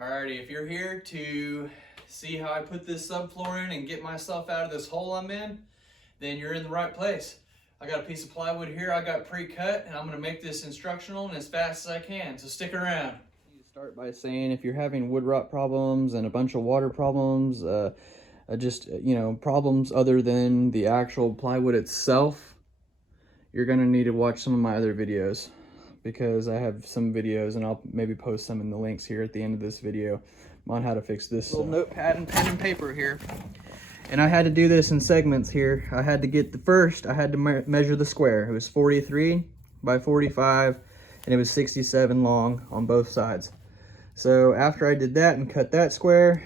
Alrighty, if you're here to see how I put this subfloor in and get myself out of this hole I'm in, then you're in the right place. I got a piece of plywood here I got pre-cut, and I'm going to make this instructional and as fast as I can, so stick around. You start by saying if you're having wood rot problems and a bunch of water problems, problems other than the actual plywood itself, you're going to need to watch some of my other videos, because I have some videos and I'll maybe post some in the links here at the end of this video on how to fix this. Little notepad and pen and paper here. And I had to do this in segments here. I had to get I had to measure the square. It was 43 by 45 and it was 67 long on both sides. So after I did that and cut that square,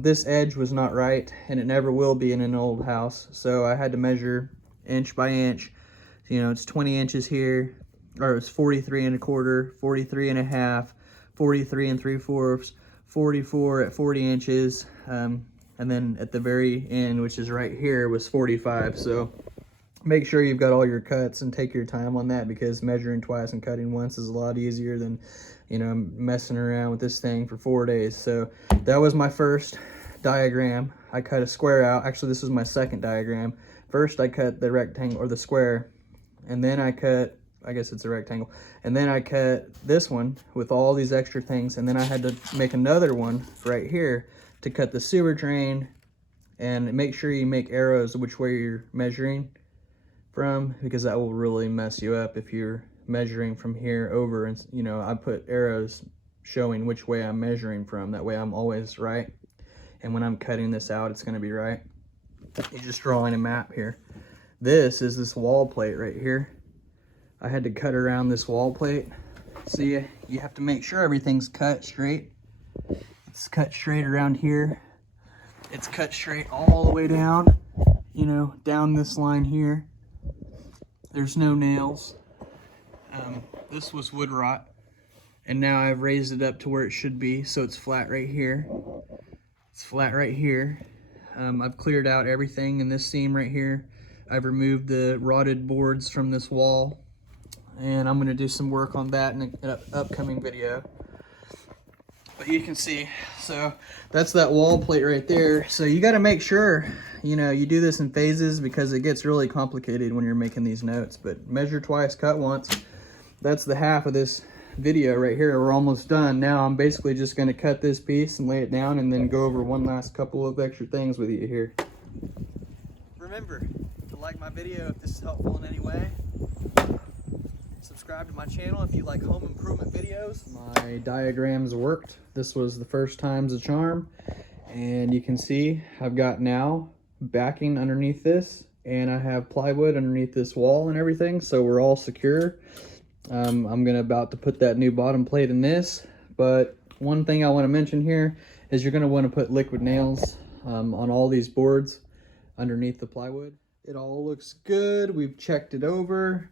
this edge was not right, and it never will be in an old house. So I had to measure inch by inch. You know, it's 20 inches here, or it's 43 and a quarter, 43 and a half, 43 and 3/4, 44 at 40 inches, and then at the very end, which is right here, was 45. So make sure you've got all your cuts and take your time on that, because measuring twice and cutting once is a lot easier than, you know, messing around with this thing for 4 days. So that was my first diagram. I cut a square out. Actually, this was my second diagram. First, I cut the rectangle, or the square, and then I cut, I guess it's a rectangle, and then I cut this one with all these extra things, and then I had to make another one right here to cut the sewer drain. And make sure you make arrows which way you're measuring from, because that will really mess you up if you're measuring from here over. And you know, I put arrows showing which way I'm measuring from, that way I'm always right, and when I'm cutting this out, it's going to be right. You're just drawing a map here. This is this wall plate right here. I had to cut around this wall plate. So you have to make sure everything's cut straight. It's cut straight around here. It's cut straight all the way down, you know, down this line here. There's no nails. This was wood rot, and now I've raised it up to where it should be, so it's flat right here. It's flat right here. I've cleared out everything in this seam right here. I've removed the rotted boards from this wall, and I'm going to do some work on that in an upcoming video. But you can see, so that's that wall plate right there. So you got to make sure, you know, you do this in phases, because it gets really complicated when you're making these notes. But measure twice, cut once. That's the half of this video right here. We're almost done. Now I'm basically just going to cut this piece and lay it down, and then go over one last couple of extra things with you here. Remember to like my video if this is helpful in any way. Subscribe to my channel if you like home improvement videos. My diagrams worked. This was the first time's a charm, and you can see I've got now backing underneath this, and I have plywood underneath this wall and everything, so we're all secure. I'm about to put that new bottom plate in this, but one thing I want to mention here is you're going to want to put liquid nails on all these boards underneath the plywood. It all looks good. We've checked it over.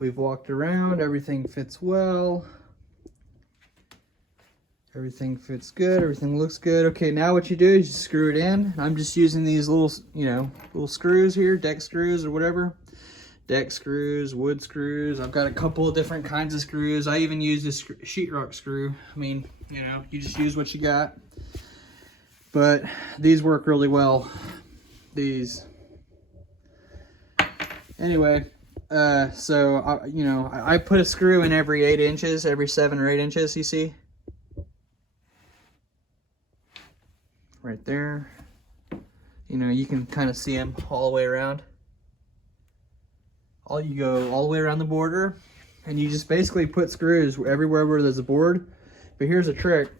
We've walked around. Everything fits well. Everything fits good. Everything looks good. Okay, now what you do is you screw it in. I'm just using these little, you know, little screws here, deck screws or whatever. Deck screws, wood screws. I've got a couple of different kinds of screws. I even use this sheetrock screw. I mean, you know, you just use what you got. But these work really well. These. Anyway, I put a screw in every 8 inches, every 7 or 8 inches, you see? Right there. You know, you can kind of see them all the way around. You go all the way around the border, and you just basically put screws everywhere where there's a board. But here's a trick.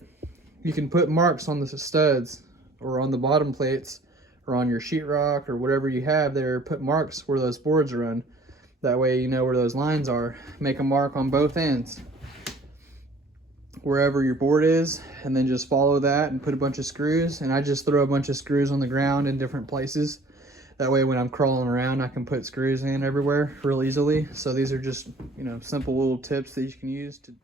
You can put marks on the studs, or on the bottom plates, or on your sheetrock, or whatever you have there. Put marks where those boards run. That way you know where those lines are. Make a mark on both ends, wherever your board is, and then just follow that and put a bunch of screws. And I just throw a bunch of screws on the ground in different places. That way when I'm crawling around, I can put screws in everywhere real easily. So these are just, you know, simple little tips that you can use to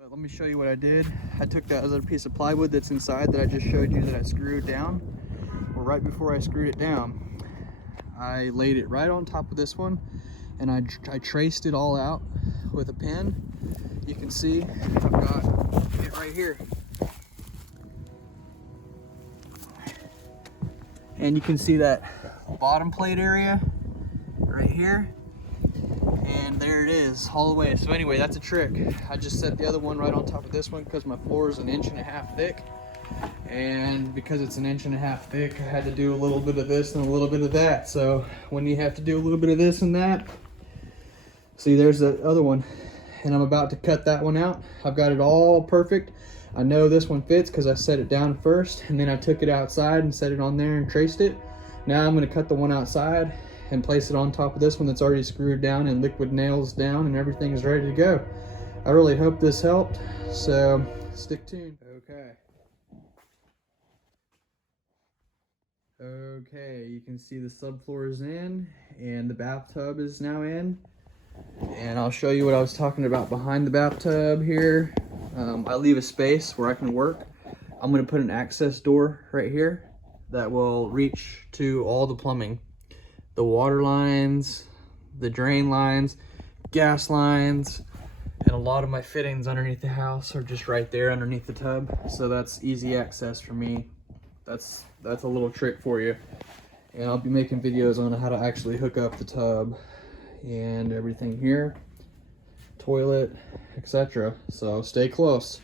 But let me show you what I did. I took that other piece of plywood that's inside that I just showed you that I screwed down. Well, right before I screwed it down, I laid it right on top of this one, and I traced it all out with a pen. You can see I've got it right here. And you can see that bottom plate area right here. And there it is all the way. So anyway, that's a trick. I just set the other one right on top of this one because my floor is 1.5 inches thick. And because it's 1.5 inches thick, I had to do a little bit of this and a little bit of that. So when you have to do a little bit of this and that, see, there's the other one. And I'm about to cut that one out. I've got it all perfect. I know this one fits because I set it down first, and then I took it outside and set it on there and traced it. Now I'm going to cut the one outside and place it on top of this one that's already screwed down and liquid nails down, and everything is ready to go. I really hope this helped, so stick tuned. Okay, you can see the subfloor is in and the bathtub is now in. And I'll show you what I was talking about behind the bathtub here. I leave a space where I can work. I'm going to put an access door right here that will reach to all the plumbing. The water lines, the drain lines, gas lines, and a lot of my fittings underneath the house are just right there underneath the tub. So that's easy access for me. That's a little trick for you. And I'll be making videos on how to actually hook up the tub and everything here, toilet, etc. So stay close.